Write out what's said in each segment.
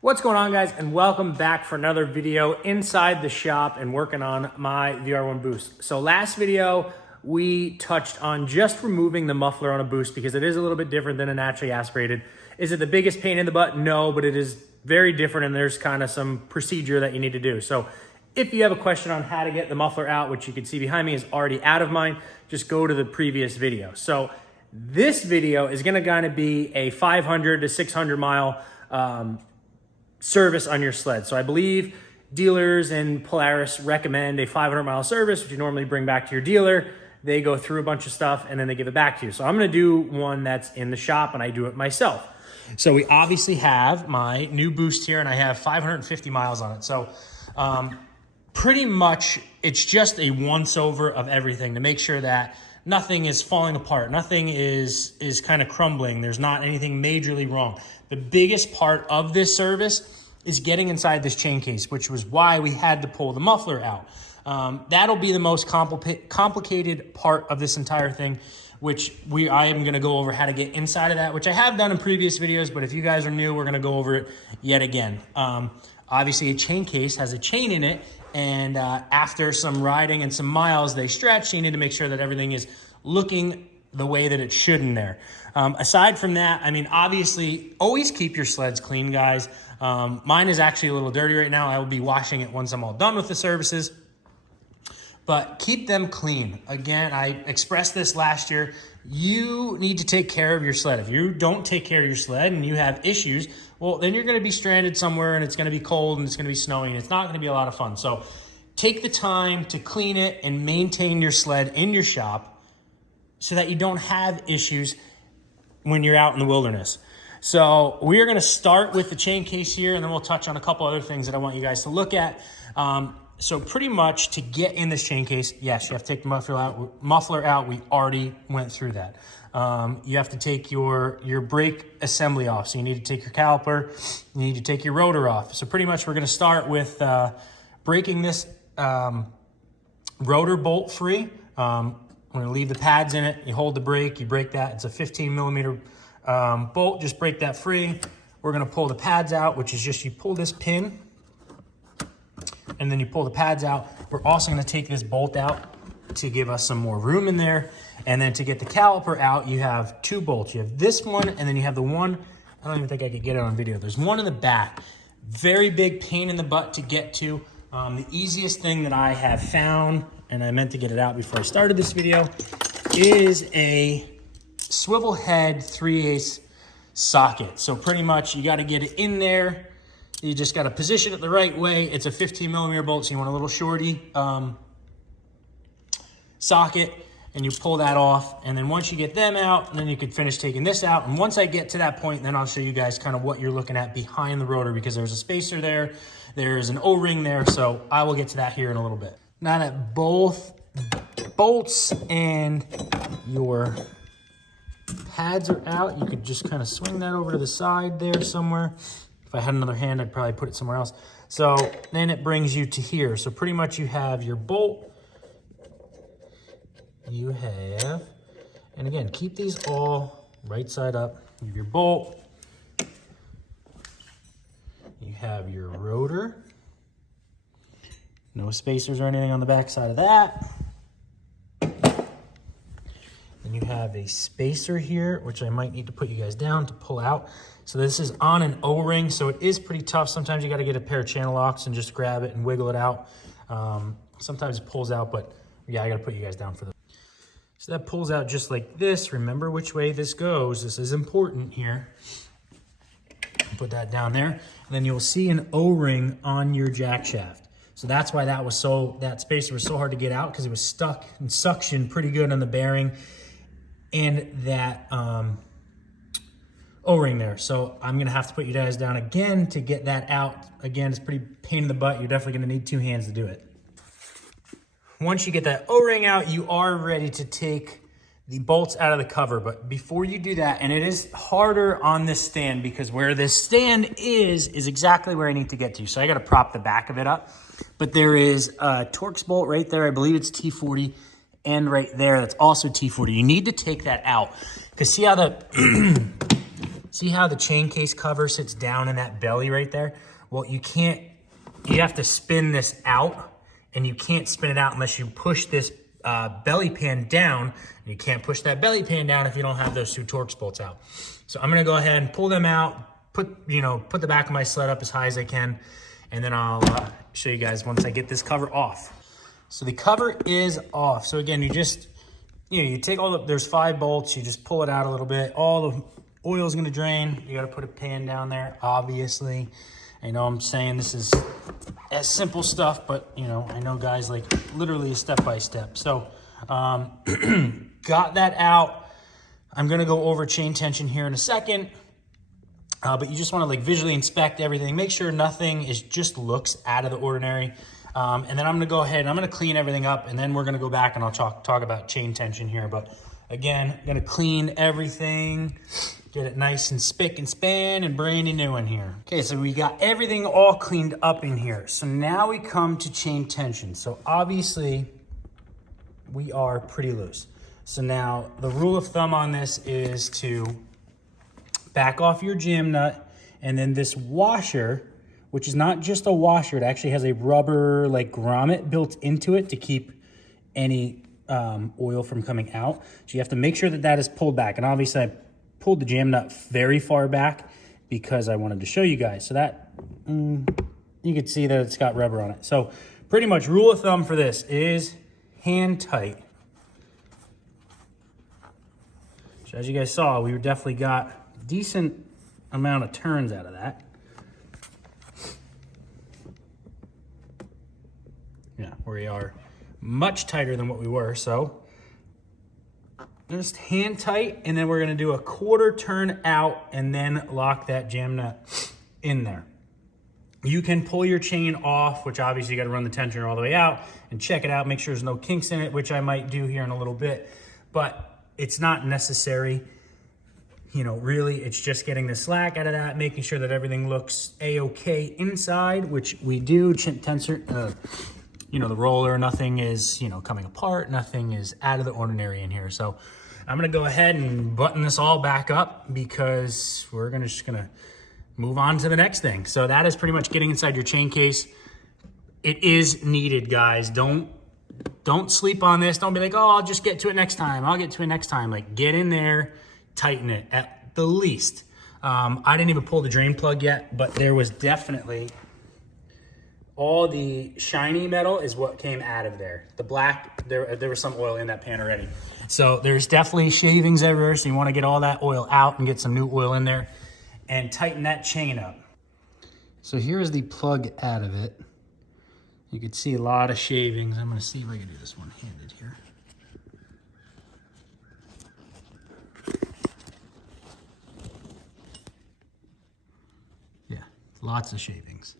What's going on, guys, and welcome back for another video inside the shop and working on my VR1 boost. So last video we touched on just removing the muffler on a boost because it is a little bit different than a naturally aspirated. Is it the biggest pain in the butt? No, but it is very different, and there's kind of some procedure that you need to do. So if you have a question on how to get the muffler out, which you can see behind me is already out of mine, just go to the previous video. So this video is going to kind of be a 500 to 600 mile service on your sled. So I believe dealers and Polaris recommend a 500 mile service, which you normally bring back to your dealer. They go through a bunch of stuff and then they give it back to you. So I'm going to do one that's in the shop, and I do it myself. So we obviously have my new boost here, and I have 550 miles on it. So pretty much it's just a once over of everything to make sure that nothing is falling apart. Nothing is kind of crumbling. There's not anything majorly wrong. The biggest part of this service is getting inside this chain case, which was why we had to pull the muffler out. That'll be the most complicated part of this entire thing, which I am going to go over how to get inside of that, which I have done in previous videos, but if you guys are new, we're going to go over it yet again. Obviously, a chain case has a chain in it, and after some riding and some miles, they stretch. You need to make sure that everything is looking the way that it should in there. Aside from that, I mean, obviously, always keep your sleds clean, guys. Mine is actually a little dirty right now. I will be washing it once I'm all done with the services. But keep them clean. Again, I expressed this last year. You need to take care of your sled. If you don't take care of your sled and you have issues, well, then you're going to be stranded somewhere, and it's going to be cold and it's going to be snowing. It's not going to be a lot of fun. So take the time to clean it and maintain your sled in your shop so that you don't have issues when you're out in the wilderness. So we're going to start with the chain case here, and then we'll touch on a couple other things that I want you guys to look at. So pretty much to get in this chain case, yes, you have to take the muffler out. We already went through that. You have to take your brake assembly off. So you need to take your caliper. You need to take your rotor off. So pretty much we're going to start with breaking this rotor bolt free. We're going to leave the pads in it. You hold the brake. You break that. It's a 15 millimeter bolt. Just break that free. We're going to pull the pads out, which is just you pull this pin, and then you pull the pads out. We're also going to take this bolt out to give us some more room in there. And then to get the caliper out, you have two bolts. You have this one, and then you have the one, I don't even think I could get it on video. There's one in the back. Very big pain in the butt to get to. The easiest thing that I have found, and I meant to get it out before I started this video, is a swivel head 3/8 socket. So pretty much you got to get it in there. You just got to position it the right way. It's a 15 millimeter bolt, so you want a little shorty socket, and you pull that off. And then once you get them out, then you can finish taking this out. And once I get to that point, then I'll show you guys kind of what you're looking at behind the rotor, because there's a spacer there. There's an O-ring there, so I will get to that here in a little bit. Now that both bolts and your pads are out, you could just kind of swing that over to the side there somewhere. If I had another hand, I'd probably put it somewhere else. So then it brings you to here. So pretty much you have your bolt. You have, and again, keep these all right side up. You have your bolt. You have your rotor. No spacers or anything on the back side of that. Then you have a spacer here, which I might need to put you guys down to pull out. So this is on an O-ring, so it is pretty tough. Sometimes you got to get a pair of channel locks and just grab it and wiggle it out. Sometimes it pulls out, but yeah, I got to put you guys down for this. So that pulls out just like this. Remember which way this goes. This is important here. Put that down there, and then you'll see an O-ring on your jack shaft. So that's why that spacer was so hard to get out, because it was stuck and suction pretty good on the bearing and that O-ring there. So I'm gonna have to put you guys down again to get that out. Again, it's pretty pain in the butt. You're definitely gonna need two hands to do it. Once you get that O-ring out, you are ready to take the bolts out of the cover. But before you do that, and it is harder on this stand because where this stand is exactly where I need to get to. So I got to prop the back of it up. But there is a Torx bolt right there. I believe it's T40. end right there, that's also T40. You need to take that out, because see how the see how the chain case cover sits down in that belly right there? Well, you have to spin this out, and you can't spin it out unless you push this belly pan down. And you can't push that belly pan down if you don't have those two Torx bolts out. So I'm gonna go ahead and pull them out, put the back of my sled up as high as I can, and then I'll show you guys once I get this cover off. So the cover is off. So again, you take there's 5 bolts, you just pull it out a little bit. All the oil is gonna drain. You gotta put a pan down there, obviously. I know I'm saying this is as simple stuff, but I know guys like literally step by step. So got that out. I'm gonna go over chain tension here in a second. But you just wanna visually inspect everything. Make sure nothing just looks out of the ordinary. And then I'm gonna go ahead and I'm gonna clean everything up, and then we're gonna go back and I'll talk about chain tension here. But again, I'm gonna clean everything, get it nice and spick and span and brand new in here. Okay, so we got everything all cleaned up in here. So now we come to chain tension. So obviously we are pretty loose. So now the rule of thumb on this is to back off your jam nut, and then this washer, which is not just a washer, it actually has a rubber grommet built into it to keep any oil from coming out. So you have to make sure that that is pulled back. And obviously I pulled the jam nut very far back because I wanted to show you guys. So that, you can see that it's got rubber on it. So pretty much rule of thumb for this is hand tight. So as you guys saw, we definitely got a decent amount of turns out of that. Yeah, we are much tighter than what we were. So just hand tight, and then we're gonna do a quarter turn out and then lock that jam nut in there. You can pull your chain off, which obviously you gotta run the tensioner all the way out and check it out, make sure there's no kinks in it, which I might do here in a little bit, but it's not necessary. Really, it's just getting the slack out of that, making sure that everything looks a-okay inside, which we do. The roller, nothing is, coming apart, nothing is out of the ordinary in here. So I'm gonna go ahead and button this all back up because we're just gonna move on to the next thing. So that is pretty much getting inside your chain case. It is needed, guys. Don't sleep on this. Don't be like, oh, I'll just get to it next time. I'll get to it next time. Get in there, tighten it at the least. I didn't even pull the drain plug yet, but there was definitely all the shiny metal is what came out of there. The black, there was some oil in that pan already. So there's definitely shavings everywhere. So you want to get all that oil out and get some new oil in there and tighten that chain up. So here's the plug out of it. You can see a lot of shavings. I'm going to see if I can do this one-handed here. Yeah, lots of shavings.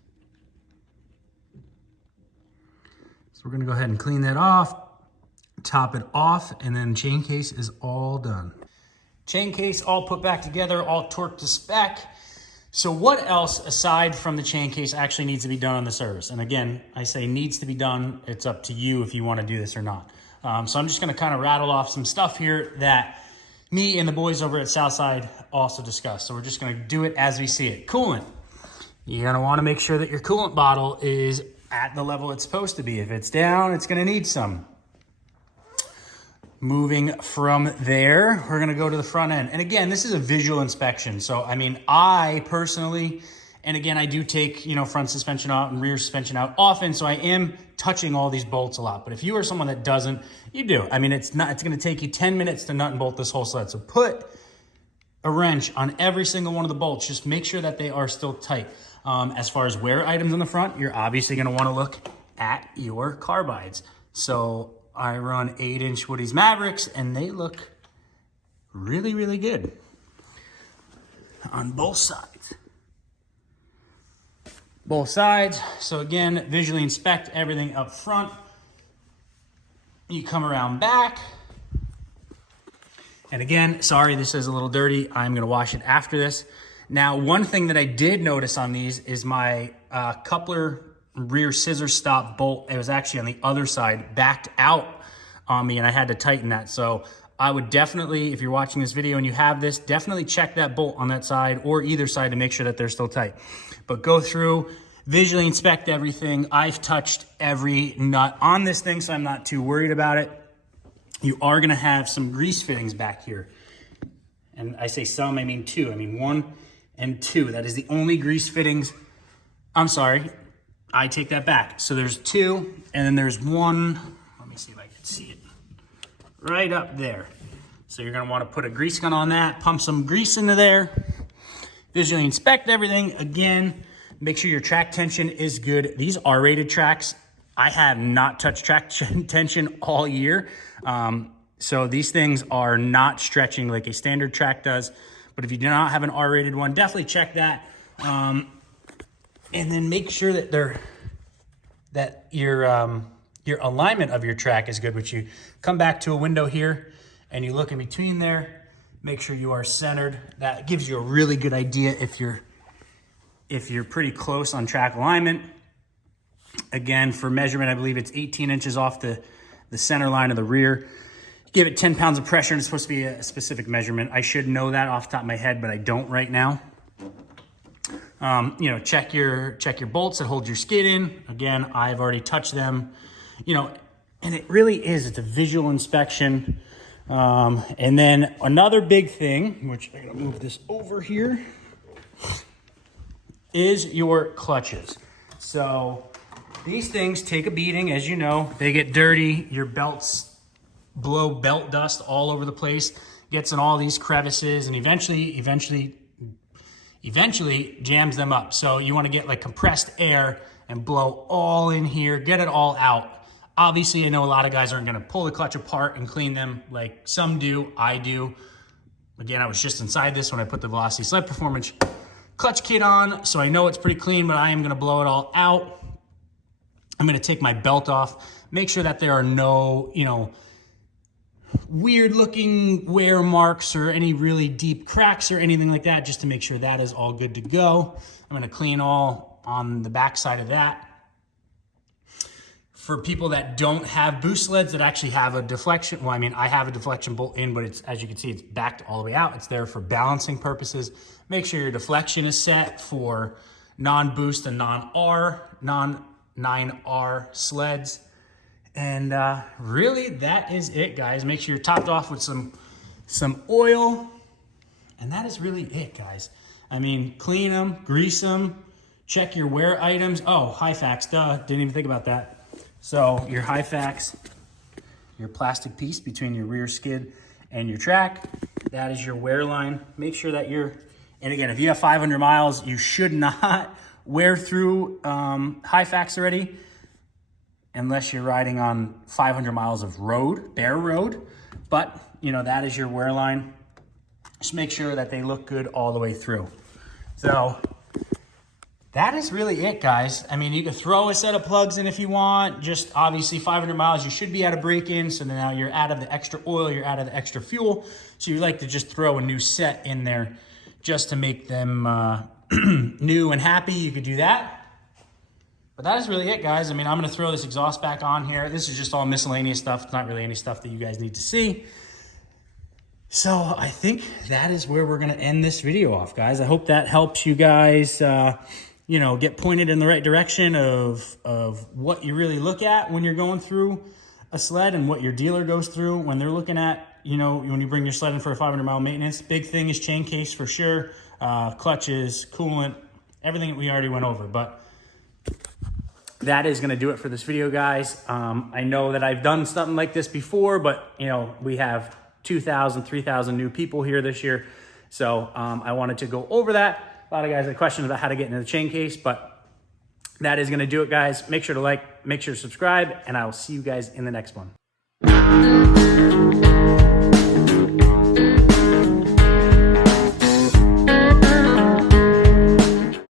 So we're gonna go ahead and clean that off, top it off, and then chain case is all done. Chain case all put back together, all torqued to spec. So what else aside from the chain case actually needs to be done on the service? And again, I say needs to be done. It's up to you if you wanna do this or not. So I'm just gonna kind of rattle off some stuff here that me and the boys over at Southside also discussed. So we're just gonna do it as we see it. Coolant. You're gonna wanna make sure that your coolant bottle is at the level it's supposed to be. If it's down, it's gonna need some. Moving from there, we're gonna go to the front end. And again, this is a visual inspection. So, I personally, and again, I do take, front suspension out and rear suspension out often. So I am touching all these bolts a lot. But if you are someone that doesn't, you do. It's gonna take you 10 minutes to nut and bolt this whole sled. So put a wrench on every single one of the bolts. Just make sure that they are still tight. As far as wear items on the front, you're obviously gonna wanna look at your carbides. So I run 8-inch Woody's Mavericks and they look really, really good on both sides. Both sides. So again, visually inspect everything up front. You come around back. And again, sorry, this is a little dirty. I'm gonna wash it after this. Now, one thing that I did notice on these is my coupler rear scissor stop bolt. It was actually on the other side, backed out on me and I had to tighten that. So I would definitely, if you're watching this video and you have this, definitely check that bolt on that side or either side to make sure that they're still tight. But go through, visually inspect everything. I've touched every nut on this thing, so I'm not too worried about it. You are gonna have some grease fittings back here. And I say some, I mean two. I mean 1 and 2. That is the only grease fittings. I'm sorry, I take that back. So there's 2, and then there's 1. Let me see if I can see it. Right up there. So you're gonna wanna put a grease gun on that, pump some grease into there, visually inspect everything. Again, make sure your track tension is good. These R-rated tracks, I have not touched track tension all year. So these things are not stretching like a standard track does. But if you do not have an R-rated one, definitely check that. And then make sure that your alignment of your track is good, which you come back to a window here and you look in between there, make sure you are centered. That gives you a really good idea if you're pretty close on track alignment. Again, for measurement, I believe it's 18 inches off the center line of the rear. Give it 10 pounds of pressure, and it's supposed to be a specific measurement. I should know that off the top of my head, but I don't right now. You know, check your bolts that hold your skid in. Again, I've already touched them. You know, and it really is, it's a visual inspection. And then another big thing, which I'm gonna move this over here, is your clutches. So these things take a beating, as you know. They get dirty, your belts blow belt dust all over the place, gets in all these crevices, and eventually jams them up. So you wanna get like compressed air and blow all in here, get it all out. Obviously, I know a lot of guys aren't gonna pull the clutch apart and clean them like some do, I do. Again, I was just inside this when I put the Velocity Sled Performance clutch kit on, so I know it's pretty clean, but I am gonna blow it all out. I'm gonna take my belt off, make sure that there are no, you know, weird looking wear marks or any really deep cracks or anything like that, just to make sure that is all good to go. I'm gonna clean all on the back side of that. For people that don't have boost sleds that actually have a deflection, well, I mean, I have a deflection bolt in, but it's, as you can see, it's backed all the way out. It's there for balancing purposes. Make sure your deflection is set for non-boost and non-9R sleds. And really, that is it, guys. Make sure you're topped off with some oil. And that is really it, guys. I mean, clean them, grease them, check your wear items. Oh, Hyfax, duh, didn't even think about that. So your Hyfax, your plastic piece between your rear skid and your track, that is your wear line. Make sure that and again, if you have 500 miles, you should not wear through Hyfax already, unless you're riding on 500 miles of road, bare road. But, you know, that is your wear line. Just make sure that they look good all the way through. So that is really it, guys. I mean, you can throw a set of plugs in if you want. Just obviously 500 miles, you should be at a break-in. So now you're out of the extra oil, you're out of the extra fuel. So you like to just throw a new set in there just to make them new and happy. You could do that. But that is really it, guys. I mean, I'm gonna throw this exhaust back on here. This is just all miscellaneous stuff. It's not really any stuff that you guys need to see. So I think that is where we're gonna end this video off, guys. I hope that helps you guys, you know, get pointed in the right direction of what you really look at when you're going through a sled and what your dealer goes through when they're looking at, you know, when you bring your sled in for a 500-mile maintenance. Big thing is chain case for sure, clutches, coolant, everything that we already went over. But that is going to do it for this video, guys. I know that I've done something like this before, but, you know, we have 2,000, 3,000 new people here this year. So I wanted to go over that. A lot of guys had questions about how to get into the chain case, but that is going to do it, guys. Make sure to like, make sure to subscribe, and I will see you guys in the next one.